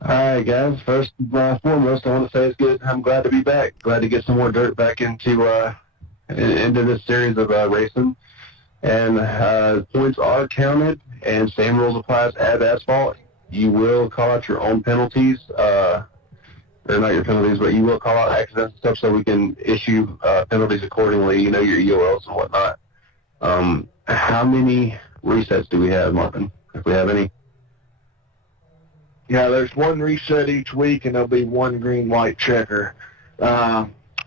All right, guys. First and foremost, I want to say it's good. I'm glad to be back. Glad to get some more dirt back into this series of racing. And points are counted, and same rules applies as asphalt. You will call out your own penalties, or not your penalties, but you will call out accidents and stuff so we can issue penalties accordingly. You know, your EOLs and whatnot. How many resets do we have, Marvin, if we have any? Yeah, there's one reset each week, and there'll be one green-white checker.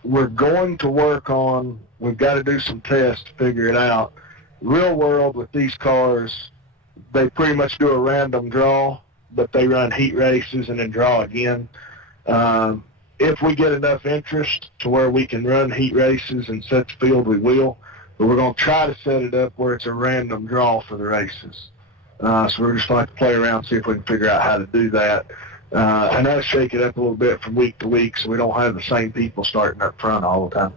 We're going to work on, we've got to do some tests to figure it out. Real world with these cars, they pretty much do a random draw, but they run heat races and then draw again. If we get enough interest to where we can run heat races and set the field, we will. But we're going to try to set it up where it's a random draw for the races. So we're just going to play around, see if we can figure out how to do that. And that'll shake it up a little bit from week to week so we don't have the same people starting up front all the time.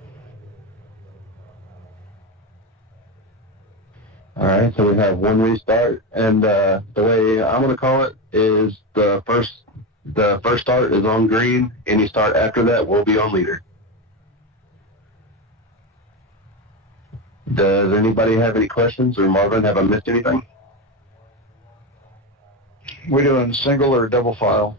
All right, so we have one restart, and the way I'm going to call it is the first start is on green. Any start after that will be on leader. Does anybody have any questions, or Marvin, have I missed anything? We doing single or double file?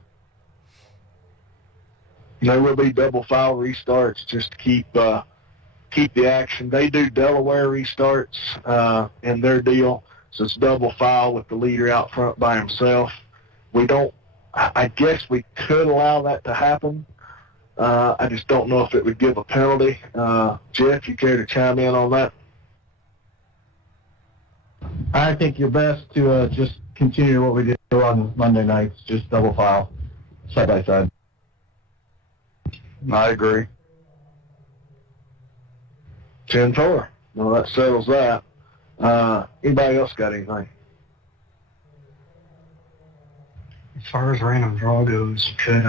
There will be double file restarts just to keep the action. They do Delaware restarts in their deal, so it's double file with the leader out front by himself. We don't. I guess we could allow that to happen. I just don't know if it would give a penalty. Jeff, you care to chime in on that? I think you're best to just continue what we did on Monday nights, just double file, side by side. I agree. 10-4. Well, that settles that. Anybody else got anything? As far as random draw goes, you could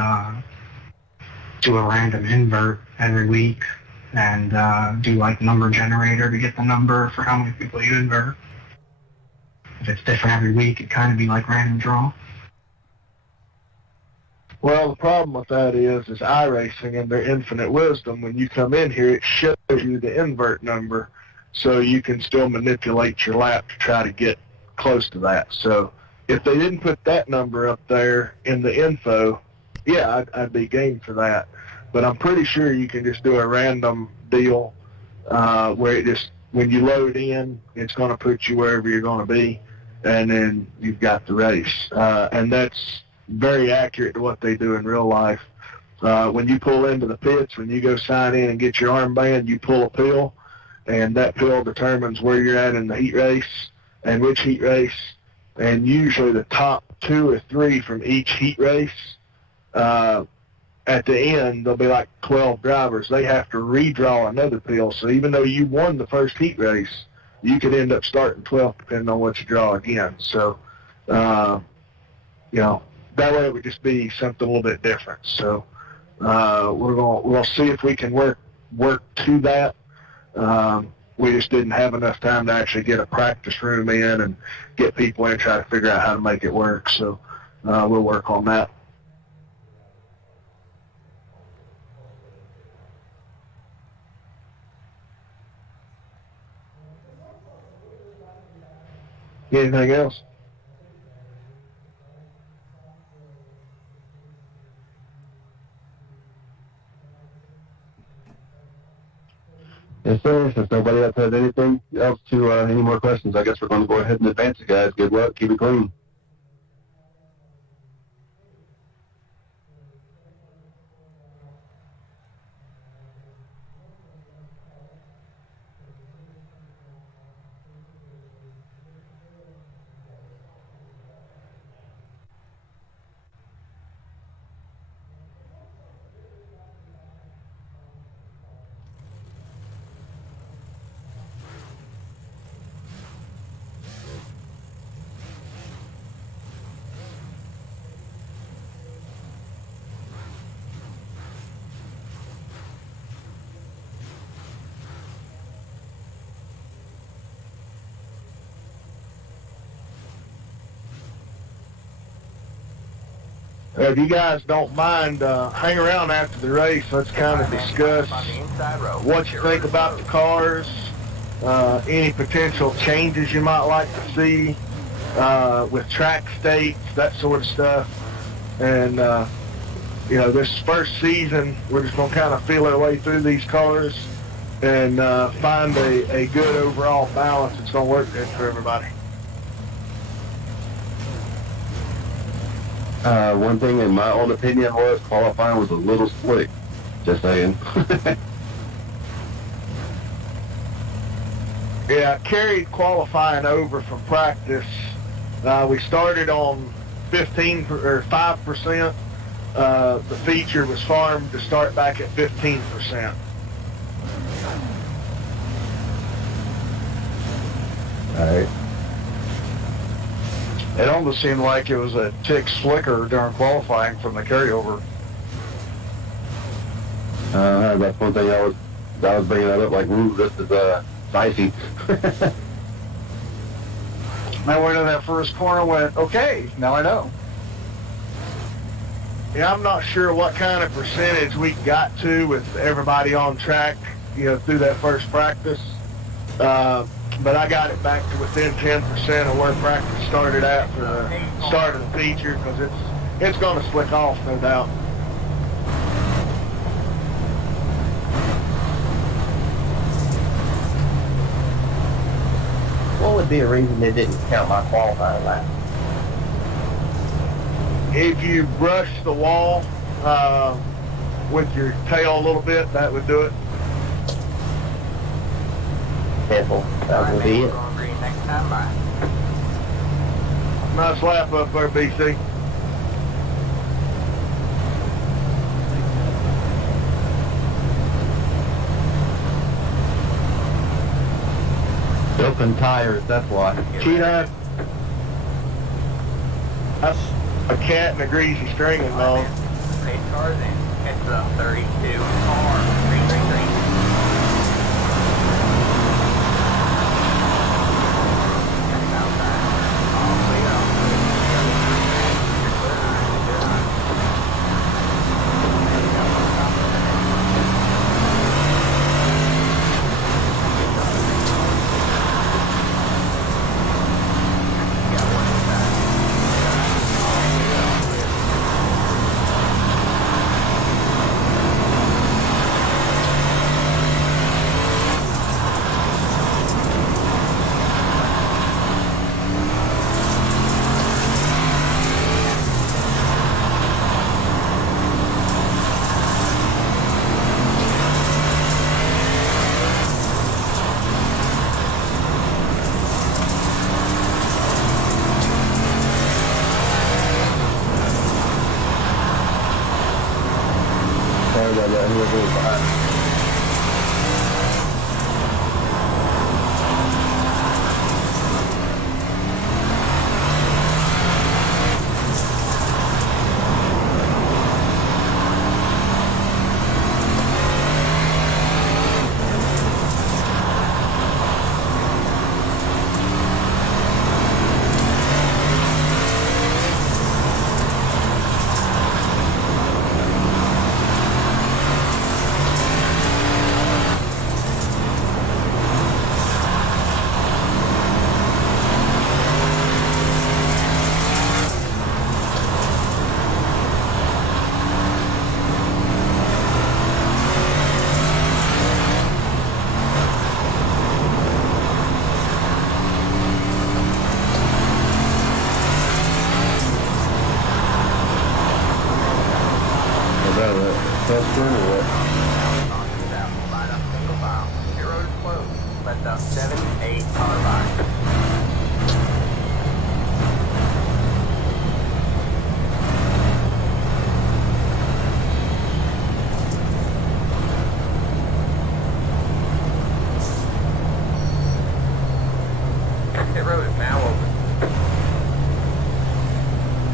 do a random invert every week and do like number generator to get the number for how many people you invert. If it's different every week, it'd kind of be like random draw. Well, the problem with that is iRacing and their infinite wisdom, when you come in here, it shows you the invert number, so you can still manipulate your lap to try to get close to that. So if they didn't put that number up there in the info, yeah, I'd be game for that. But I'm pretty sure you can just do a random deal where it just, when you load in, it's going to put you wherever you're going to be, and then you've got the race. And that's very accurate to what they do in real life. When you pull into the pits, when you go sign in and get your armband, you pull a pill, and that pill determines where you're at in the heat race and which heat race. And usually the top 2 or 3 from each heat race, at the end, there'll be like 12 drivers. They have to redraw another pill. So even though you won the first heat race, you could end up starting 12th depending on what you draw again. So, you know, that way it would just be something a little bit different. So we'll see if we can work to that. We just didn't have enough time to actually get a practice room in and get people in and try to figure out how to make it work. So we'll work on that. Anything else? Yes, sir. If nobody else has anything else to any more questions, I guess we're going to go ahead and advance it, guys. Good luck. Keep it clean. If you guys don't mind, hang around after the race. Let's kind of discuss what you think about the cars, any potential changes you might like to see with track states, that sort of stuff. And, this first season, we're just going to kind of feel our way through these cars and find a good overall balance that's going to work good for everybody. One thing, in my own opinion, was qualifying was a little slick. Just saying. Yeah, I carried qualifying over from practice. We started on 5%. The feature was farmed to start back at 15%. All right. It almost seemed like it was a tick slicker during qualifying from the carryover. That's one thing I was bringing that up, like, ooh, this is spicy. I went to that first corner and went, okay, now I know. Yeah, I'm not sure what kind of percentage we got to with everybody on track, through that first practice. But I got it back to within 10% of where practice started at for the start of the feature, because it's going to slick off, no doubt. What would be a reason they didn't count my qualifying lap? If you brush the wall with your tail a little bit, that would do it. Simple. That would be it. Nice lap up there, BC. Open tires, that's why. Cheetah. That's a cat and a greasy stringing dog. 8 cars in. It's a 32 car. 333.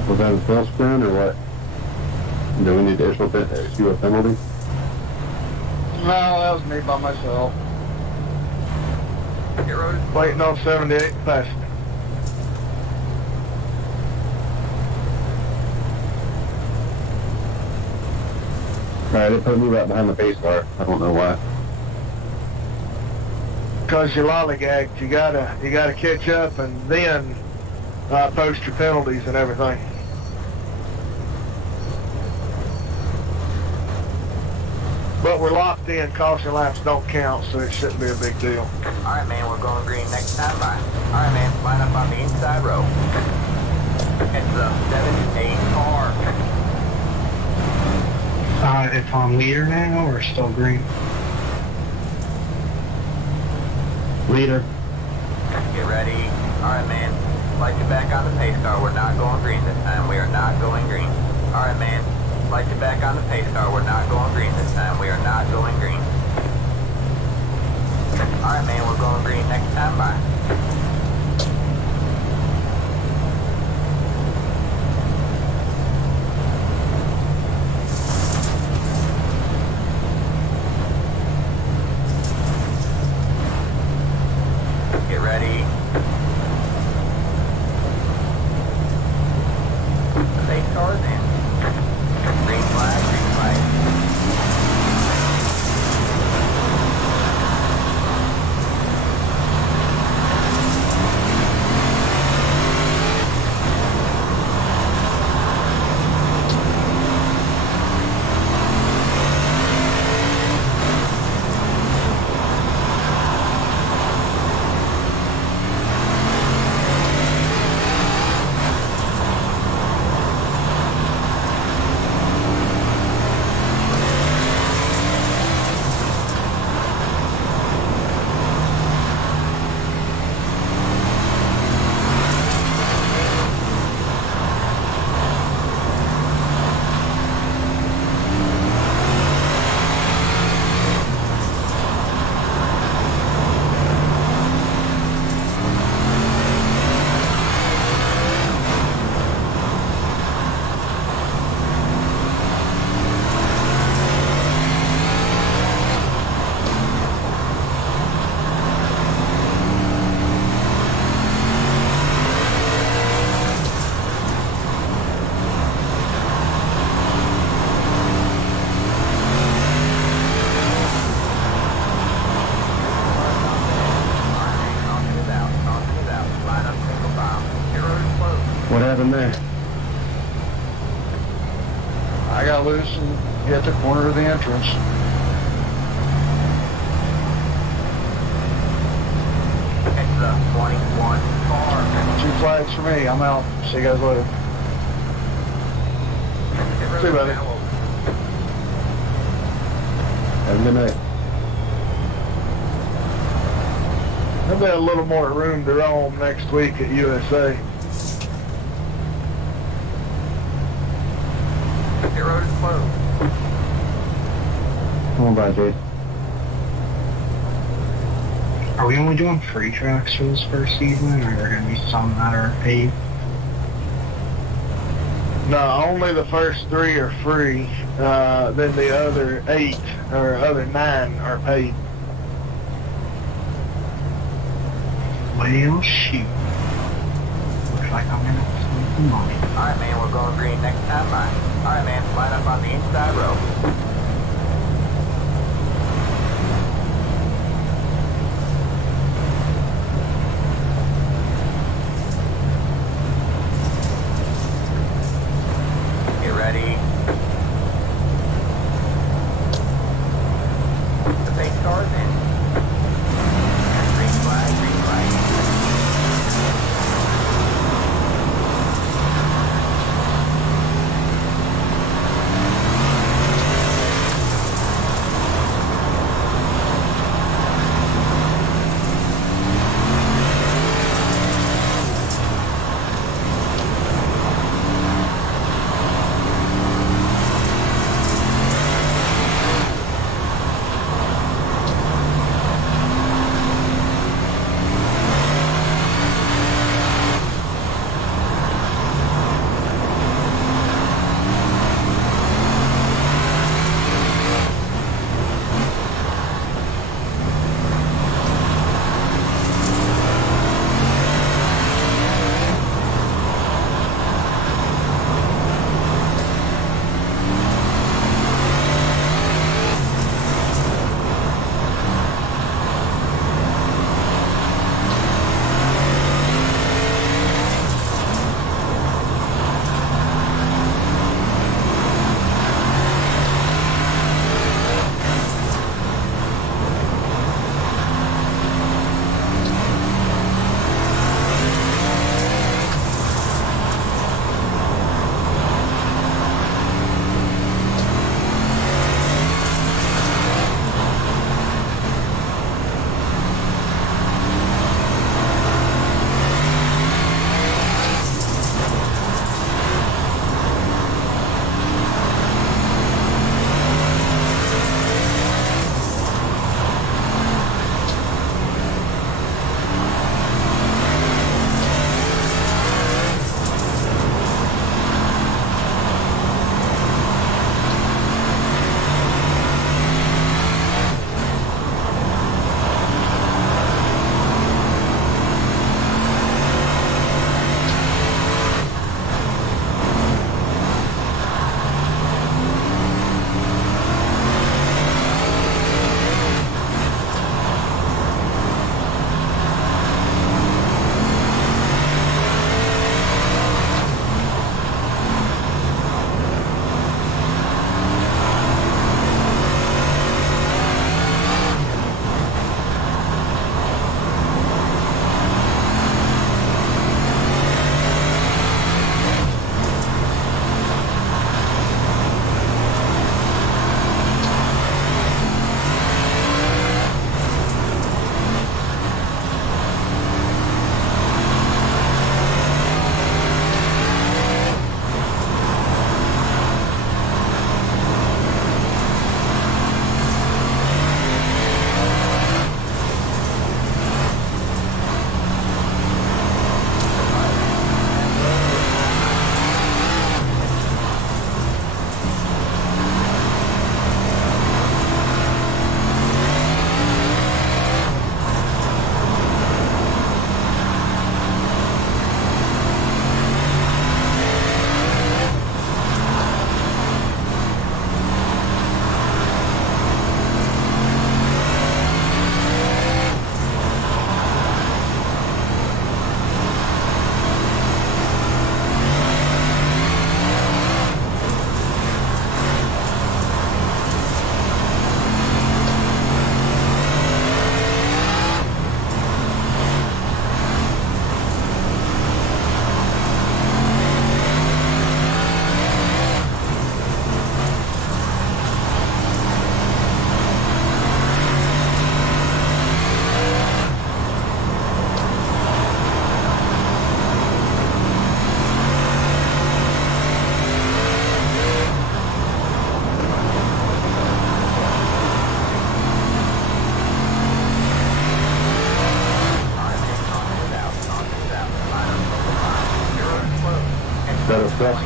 Was that a self-spin or what? Do we need to issue a penalty? No, that was me by myself. Waiting on 78 passenger. 78 Alright, it put me right behind the pace car. I don't know why. Because you lollygagged, you gotta catch up and then post your penalties and everything. But we're locked in. Caution laps don't count, so it shouldn't be a big deal. All right, man, we're going green next time by. All right, man, line up on the inside row. It's the 7-8 car. It's on leader now or still green? Leader. Get ready. All right, man. Light you back on the pace car. We're not going green this time. We are not going green. All right, man. Light you back on the pace car. We're not going green this time. We are not going green. All right, man. We're going green next time by. Get ready. The pace car is in. Green flag, green flag. What happened there? I got loose and hit the corner of the entrance. It's the 21 car. 2 flags for me. I'm out. See you guys later. See you, buddy. Have a good night. There'll be a little more room to roam next week at USA. Your road is closed. Come on by, Jade. Are we only doing free tracks for this first season, or are there going to be some that are paid? No, only the first 3 are free. Then the other 8 or other 9 are paid. Well, shoot. Looks like I'm going to have to spend some money. All right, man, we're going green next time by. All right, man, line up on the inside row. Get ready. The pace car is in. Green flag, green flag.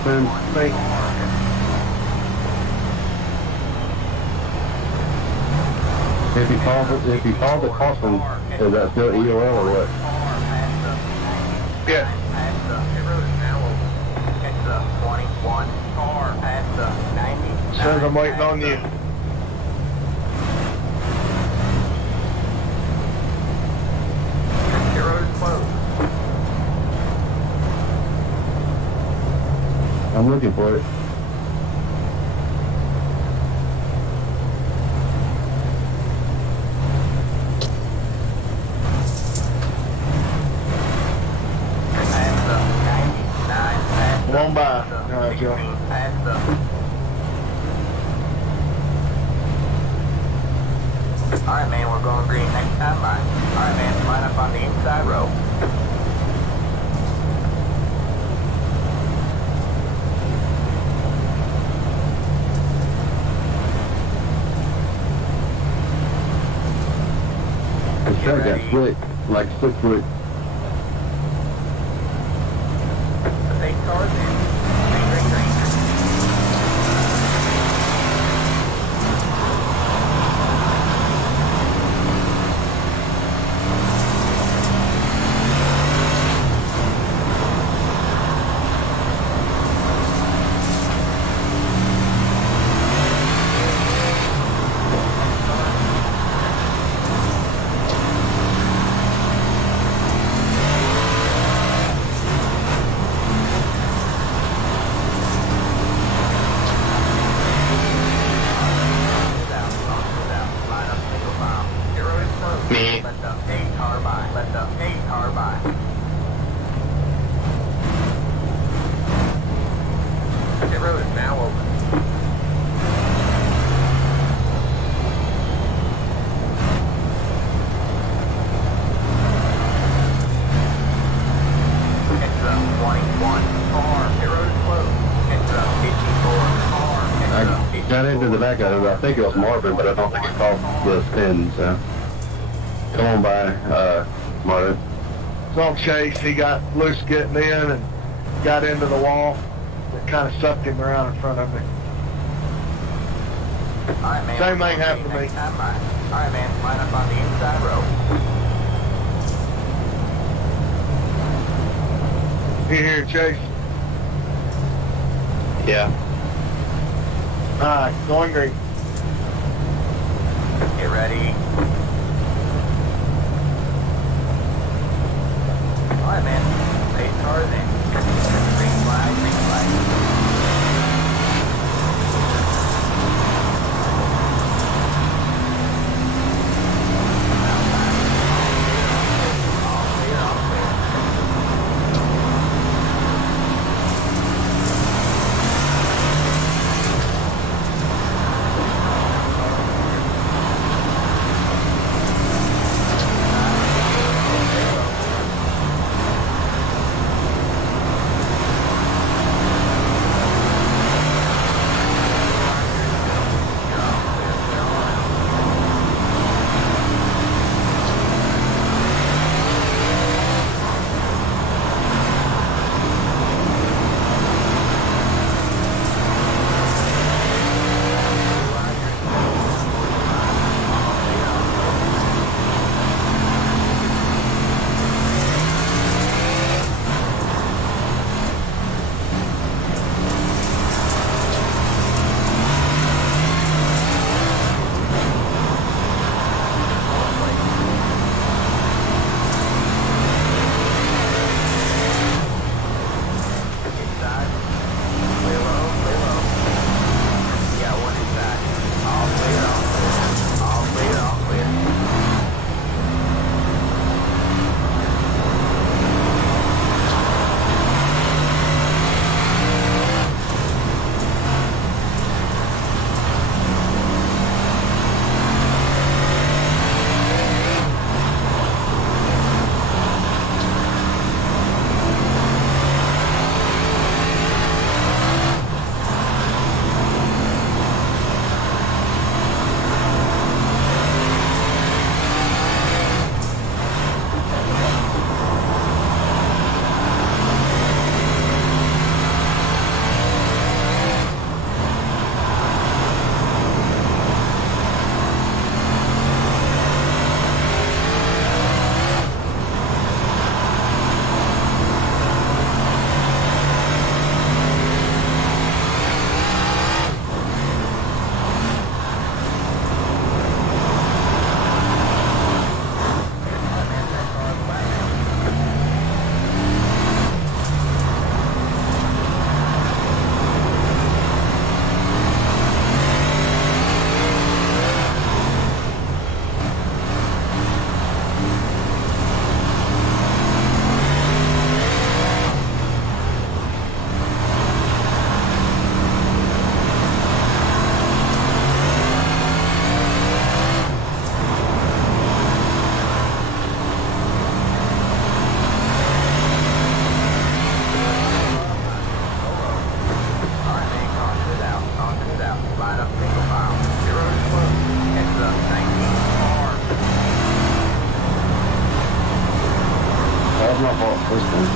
spin. If he calls it caution, is that still EOL or what? Yeah. Says I'm waiting on you. Your road is closed. I'm looking for it. Come on by. All right, Joe. Alright, man, we're going green next time by. Alright, man, line up on the inside row. This truck got slick, like 6 foot. The pace car's in. Green, green, green. Me. Let the A car by. Let the A car by. The road is now open. It's a 21 car. The road is closed. It's a 54 car. I got into the back of it. I think it was Marvin, but I don't think it caused the spin, so. Come on by, Martin. So I'm Chase. He got loose getting in and got into the wall. It kind of sucked him around in front of me. Alright, man. Same thing happened to me. Alright, man. Line up on the inside row. You here, Chase? Yeah. All right, going green. Get ready. Alright, man. Pace cars in. Green flag, green flag. First one.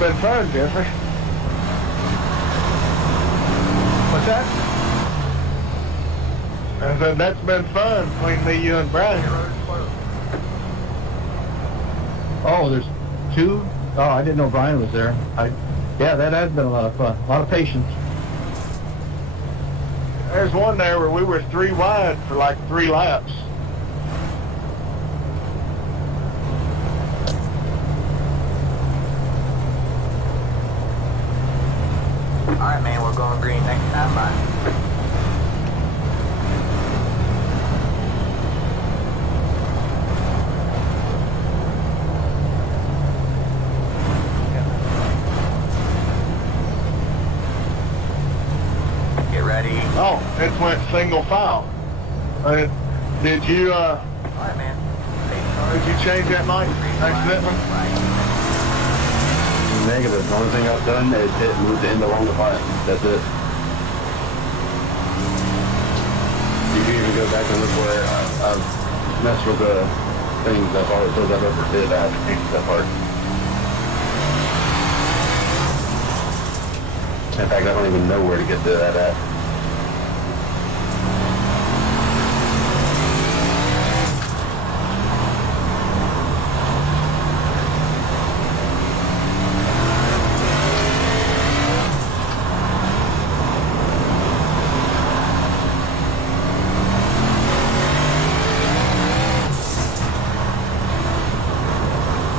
Been fun, Jeffrey. What's that? I said that's been fun between me, you, and Brian. Oh, there's two? Oh, I didn't know Brian was there. Yeah, that has been a lot of fun. A lot of patience. There's one there where we were 3 wide for like 3 laps. All right, man, we're going green next time. Bye. Get ready. Oh, it went single file. Did you, All right, man. did you change that mic accidentally? Negative. The only thing I've done is hit and move the end along the pipe. That's it. You can even go back and look where I've messed with the things. That's all it says I've ever did. I have to change that part. In fact, I don't even know where to get to that at.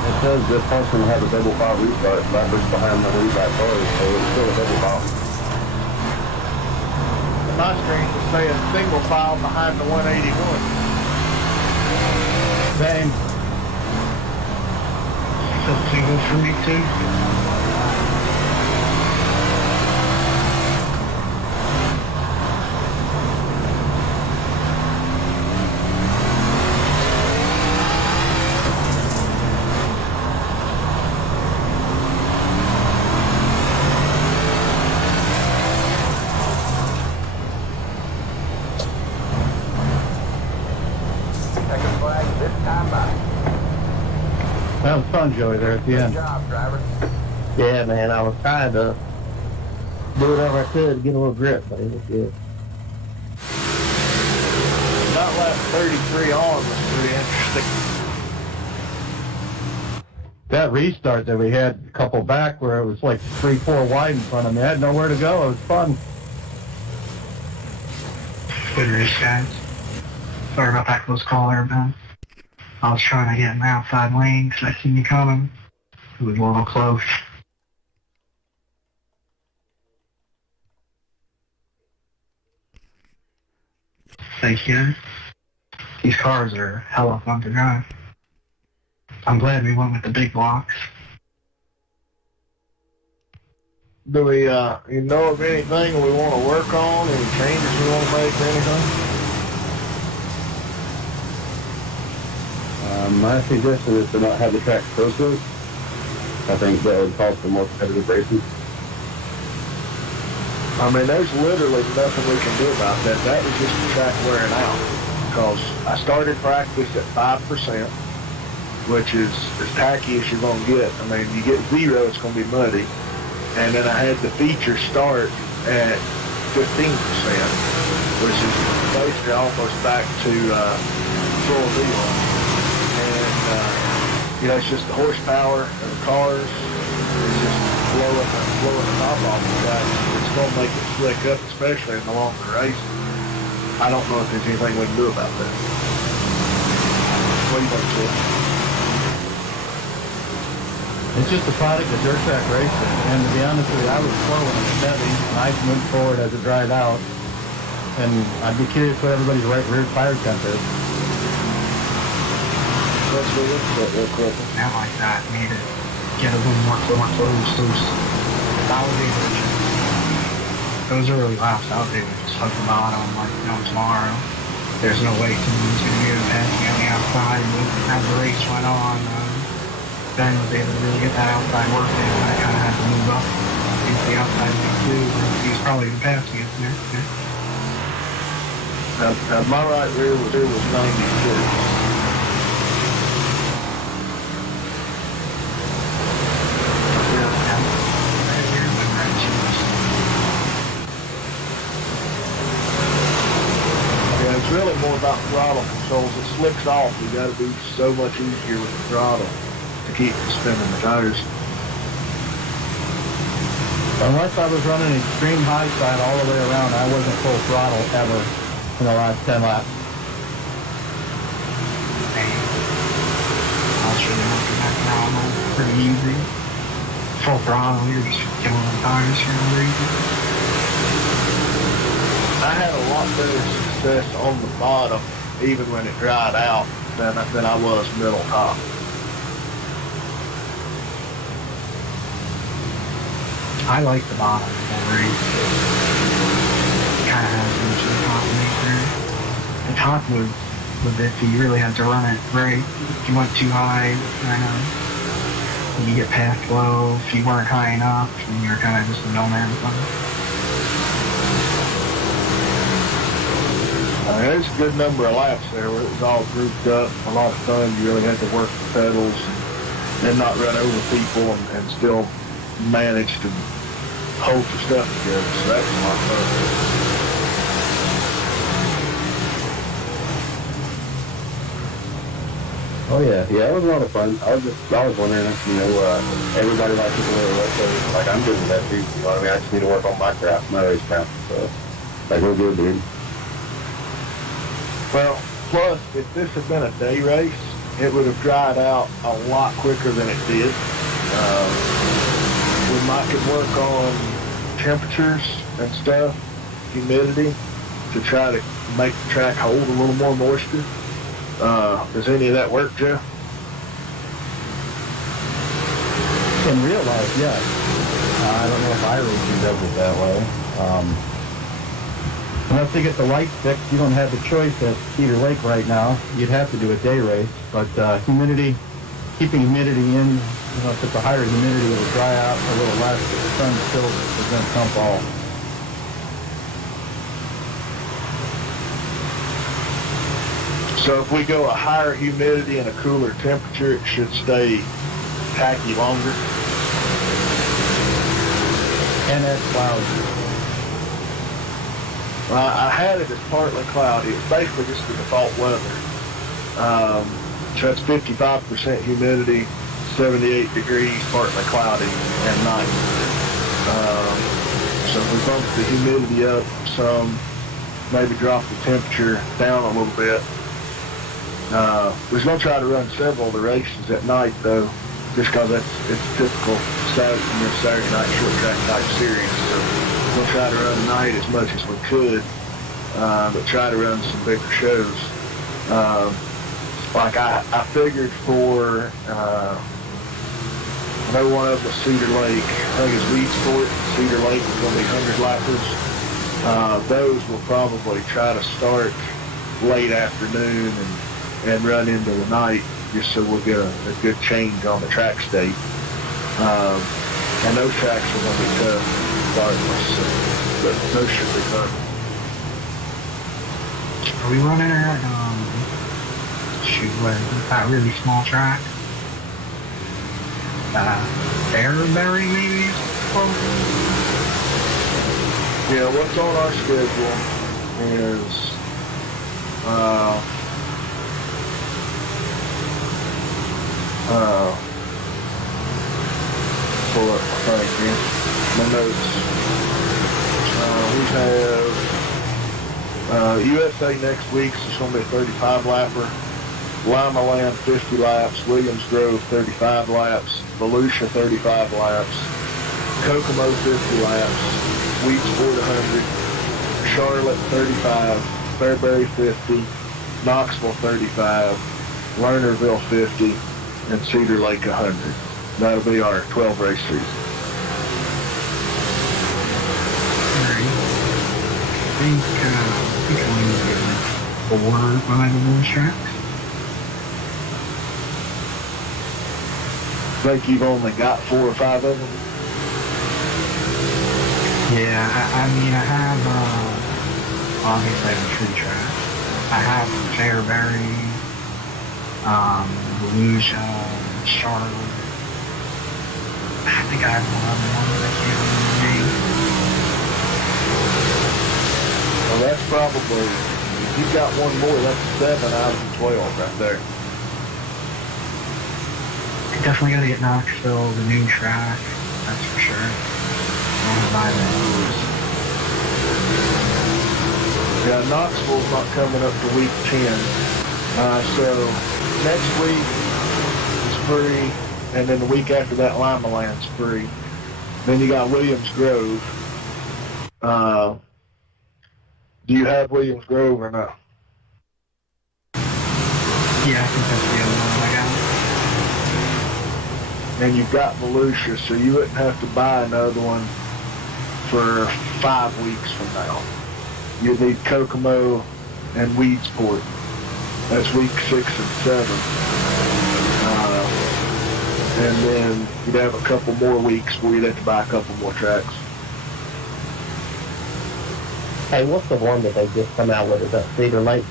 It says this person has a double file restart backwards behind the restart cars, so it's still a double file. My screen was saying single file behind the 181. Same. So single for me too. Second flag this time. Bye. That was fun, Joey, there at the Good end. job, driver. Yeah, man, I was trying to do whatever I could to get a little grip, but it was good. That lap 33 on was pretty interesting. That restart that we had a couple back where it was like 3-4 wide in front of me. I had nowhere to go. It was fun. Good race, guys. Sorry about that close call there, Ben. I was trying to get in the outside lane because I seen you coming. It was a little close. Thank you. These cars are hella fun to drive. I'm glad we went with the big blocks. Do we, you know of anything we want to work on, any changes we want to make or anything? My suggestion is to not have the track closer. I think that would cause for more competitive racing. I mean, there's literally nothing we can do about that. That was just the track wearing out. Because I started practice at 5%, which is as tacky as you're going to get. I mean, you get 0, it's going to be muddy. And then I had the feature start at 15%, which is basically almost back to full deal. And, you know, it's just the horsepower of the cars. It's just blowing the top off the track. It's going to make it slick up, especially in the longer races. I don't know if there's anything we can do about that. What do you think, Cliff? It's just a product of dirt track racing. And to be honest with you, I was slow when it was heavy, and I moved forward as it dried out. And I'd be curious what everybody's right rear tire temp is. Let's do this real quick. Not like that. Need to get a little more close. Those validators. Those early laps, validators just hook the bottom like, you know, tomorrow. There's no way someone's going to get past me on the outside. And as the race went on, Ben was able to really get that outside work in, and I kind of had to move up. against the outside of me too. He was probably the best against me. Now my right rear was 92. It's really more about throttle controls. It slicks off. You got to be so much easier with the throttle to keep from spinning the tires. Unless I was running extreme high side all the way around, I wasn't full throttle ever in the last 10 laps. I'll show you after that throttle. Pretty easy. Full throttle, you're just killing the tires for no reason. I had a lot better success on the bottom, even when it dried out, than I was middle top. I like the bottom of the race. It kind of has much of the top maker. The top was iffy. You really had to run it right. If you went too high, you get passed low. If you weren't high enough, then you're kind of just a no man's land. There's a good number of laps there where it was all grouped up. A lot of fun. You really had to work the pedals and not run over people and still manage to hold your stuff together. So that was a lot of fun. Oh yeah, it was a lot of fun. I was wondering if, everybody likes to do it, like I'm doing that too. You know what I mean? I just need to work on my craft, my race craft. So, we're good, dude. Well, plus, if this had been a day race, it would have dried out a lot quicker than it did. We could work on temperatures and stuff, humidity, to try to make the track hold a little more moisture. Does any of that work, Jeff? In real life, yes. I don't know if iRacing does it that way. Unless they get the light fixed, you don't have the choice at Cedar Lake right now. You'd have to do a day race. But humidity, keeping humidity in, if it's a higher humidity, it'll dry out a little less, but the sun still is going to pump all. So if we go a higher humidity and a cooler temperature, it should stay tacky longer. And that's cloudy. Well, I had it as partly cloudy. It's basically just the default weather. So it's 55% humidity, 78 degrees, partly cloudy at night. So if we bump the humidity up some, maybe drop the temperature down a little bit. We're going to try to run several of the races at night, though, just because it's typical Saturday night short track type series. So we'll try to run night as much as we could, but try to run some bigger shows. Like I figured for, I know one of them was Cedar Lake. I think it's iSports. Cedar Lake was going to be 100 lappers. Those will probably try to start late afternoon and run into the night, just so we'll get a good change on the track state. And those tracks are going to be tough regardless, but those should be fun. Are we running at, that really small track? Fairbury, maybe? Yeah, what's on our schedule is, pull up my thing here, my notes. We have USA next week, so it's going to be a 35 lapper. Lima Land 50 laps, Williams Grove 35 laps, Volusia 35 laps, Kokomo 50 laps, Weedsport 100, Charlotte 35, Fairbury 50, Knoxville 35, Lernerville 50, and Cedar Lake 100. That'll be our 12 race season. I think I'm going to get like 4 or 5 of those tracks. I think you've only got 4 or 5 of them. Yeah, I mean, I have, obviously I have a tree track. I have Fairbury, Volusia, Charlotte. I think I have one other one that I can't remember the name. Well, that's probably, if you've got one more, that's 7 out of the 12 right there. Definitely got to get Knoxville, the new track, that's for sure. I want to buy those. Yeah, Knoxville's not coming up to week 10. So next week is free, and then the week after that, Lima Land's free. Then you got Williams Grove. Do you have Williams Grove or not? Yeah, I think that's the other one I got. And you've got Volusia, so you wouldn't have to buy another one for 5 weeks from now. You'd need Kokomo and Weedsport. That's week 6 and 7. And then you'd have a couple more weeks where you'd have to buy a couple more tracks. Hey, what's the one that they just come out with? Is that Cedar Lake?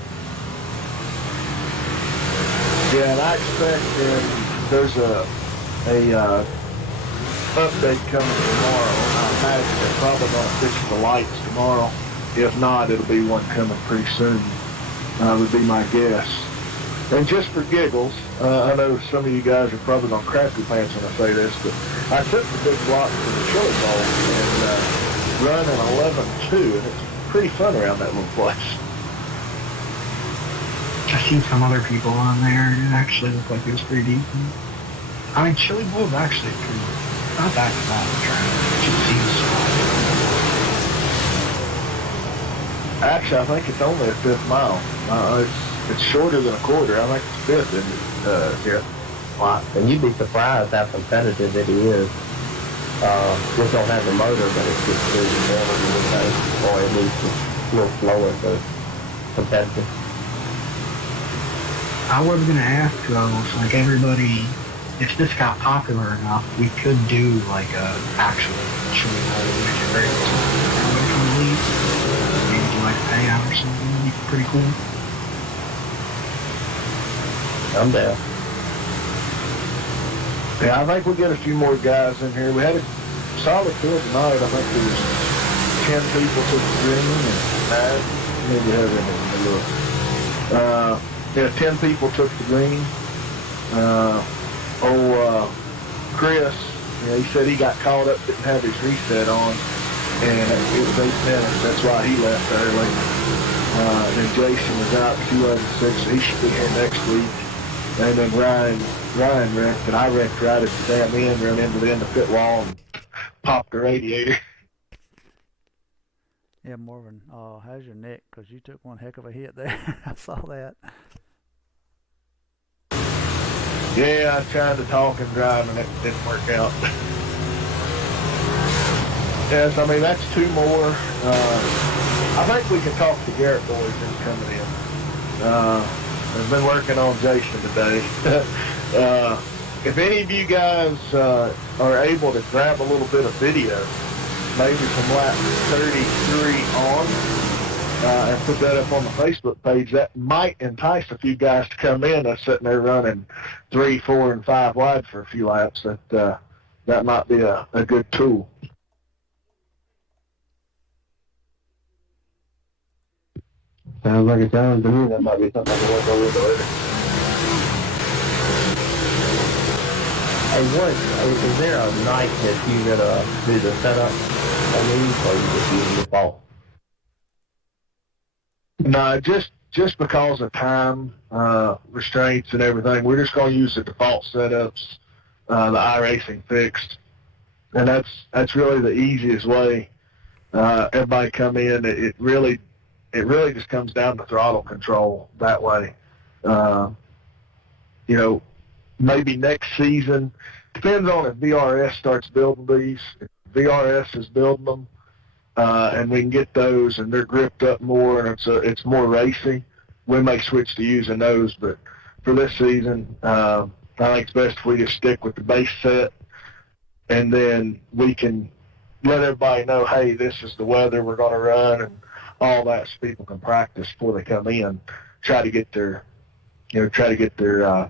Yeah, and I expect there's a update coming tomorrow. I imagine they're probably going to fix the lights tomorrow. If not, it'll be one coming pretty soon, would be my guess. And just for giggles, I know some of you guys are probably going to crap your pants when I say this, but I took the big block for the chili bowl and run an 11-2, and it's pretty fun around that little place. I've seen some other people on there, and it actually looked like it was pretty decent. I mean, Chili Bowl's actually pretty, not that bad of a track. It just seems small. Actually, I think it's only a 5th mile. It's shorter than a quarter. I think it's 5th, isn't it, here? Wow. And you'd be surprised how competitive it is. Just don't have the motor, but it's just really better, or at least it's a little slower, so it's competitive. I was going to ask, though, so like everybody, if this got popular enough, we could do like a actual Chili Bowl midget race. Everybody from the league. Maybe do like a payout or something. It'd be pretty cool. I'm down. Yeah, I think we'll get a few more guys in here. We had a solid field tonight. I think there was 10 people to the green and 9. Maybe have it in the look. Yeah, 10 people took the green. Chris, he said he got caught up, didn't have his reset on, and it was 8 minutes. That's why he left early. Then Jason was out 2 out of 6. He should be here next week. And then Ryan wrecked, and I wrecked right at the damn end, ran into the end of the pit wall and popped the radiator. Yeah, Marvin, how's your neck? Because you took one heck of a hit there. I saw that. Yeah, I tried to talk and drive, and it didn't work out. Yes, I mean, that's 2 more. I think we can talk to Garrett boys in coming in. I've been working on Jason today. If any of you guys are able to grab a little bit of video, maybe from lap 33 on, and put that up on the Facebook page, that might entice a few guys to come in. That's sitting there running 3, 4, and 5 wide for a few laps. That might be a good tool. Sounds like a challenge to me. That might be something I can work on with later. Hey, is there a night that you're gonna do the setup on these, or you just use the ball? No, just because of time restraints and everything, we're just going to use the default setups, the iRacing fixed, and that's really the easiest way. Everybody come in. It really just comes down to throttle control that way. Maybe next season, depends on if VRS starts building these. If VRS is building them, and we can get those and they're gripped up more and it's more racing, we may switch to using those. But for this season, I think it's best if we just stick with the base set, and then we can let everybody know, hey, this is the weather we're going to run and all that, so people can practice before they come in, try to get their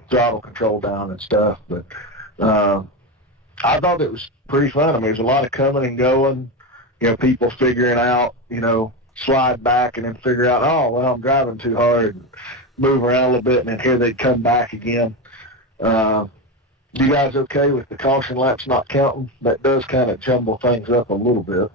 throttle control down and stuff. But I thought it was pretty fun. I mean, there's a lot of coming and going, people figuring out, slide back and then figure out, oh, well, I'm driving too hard, and move around a little bit, and then here they'd come back again. You guys okay with the caution laps not counting? That does kind of jumble things up a little bit.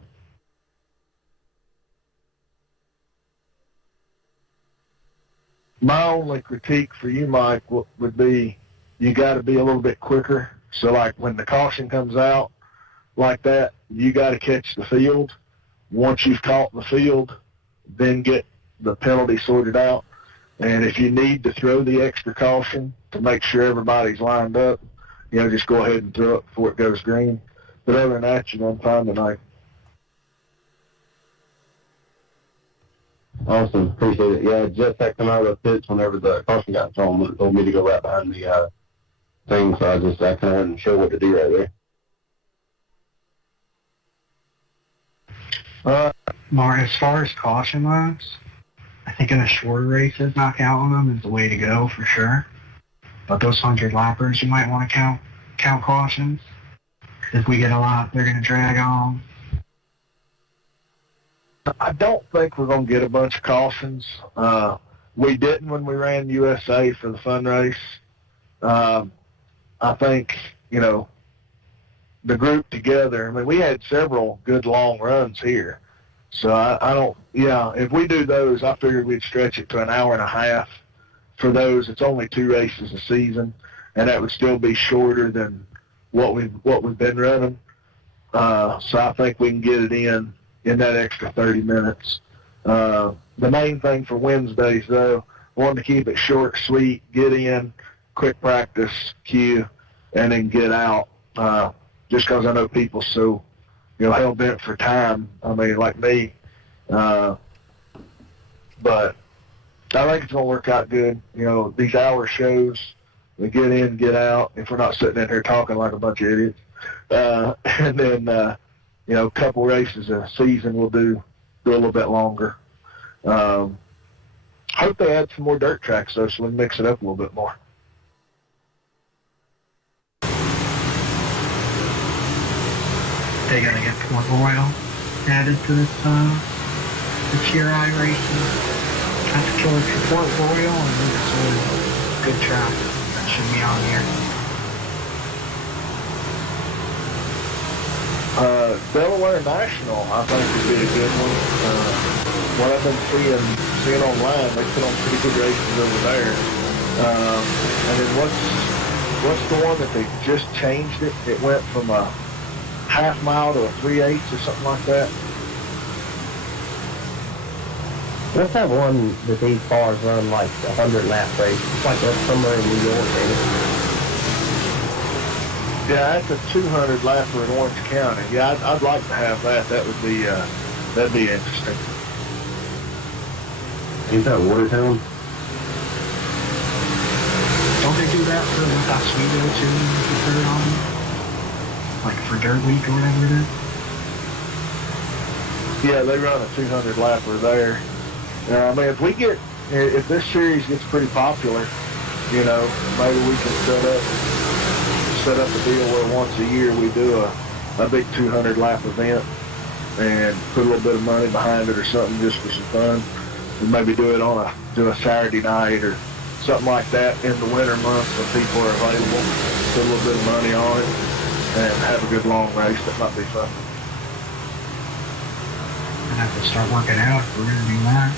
My only critique for you, Mike, would be you got to be a little bit quicker. So, like, when the caution comes out like that, you got to catch the field. Once you've caught the field, then get the penalty sorted out. And if you need to throw the extra caution to make sure everybody's lined up, just go ahead and throw it before it goes green. But other than that, I'm fine tonight. Awesome. Appreciate it. Yeah, just that come out of the pits whenever the caution got thrown, it told me to go right behind the thing, so I kind of wasn't sure what to do right there. Mark, as far as caution laps, I think in the shorter races, not counting them is the way to go for sure. But those 100-lappers, you might want to count cautions. If we get a lot, they're going to drag on. I don't think we're going to get a bunch of cautions. We didn't when we ran USA for the fun race. I think, the group together, I mean, we had several good long runs here. So I don't, if we do those, I figured we'd stretch it to an hour and a half. For those, it's only 2 races a season, and that would still be shorter than what we've been running. So I think we can get it in that extra 30 minutes. The main thing for Wednesdays, though, wanted to keep it short, sweet, get in, quick practice, cue, and then get out. Just because I know people so, hell-bent for time. I mean, like me. But I think it's going to work out good. These hour shows, we get in, get out, if we're not sitting in here talking like a bunch of idiots. And then, a couple races a season we'll do a little bit longer. Hope they add some more dirt tracks, though, so we can mix it up a little bit more. They're going to get Port Royal added to this GRI racing. Kind of killer for Port Royal, and it's a good track that should be on here. Delaware National, I think, would be a good one. What I've been seeing online, they put on pretty good races over there. And then what's the one that they just changed it? It went from a half mile to a 3/8 or something like that. Let's have one that these cars run like 100-lap race. It's like that's somewhere in New York, ain't it? Yeah, that's a 200-lapper in Orange County. Yeah, I'd like to have that. That would be that'd be interesting. Ain't that Watertown? Don't they do that for Oswego too? If you put it on, like for Dirt Week or whatever it is. Yeah, they run a 200-lapper there. I mean, if this series gets pretty popular, maybe we can set up a deal where once a year we do a big 200-lap event and put a little bit of money behind it or something just for some fun, and maybe do a Saturday night or something like that in the winter months when people are available. Put a little bit of money on it and have a good long race. That might be fun. I have to start working out if we're going to do that.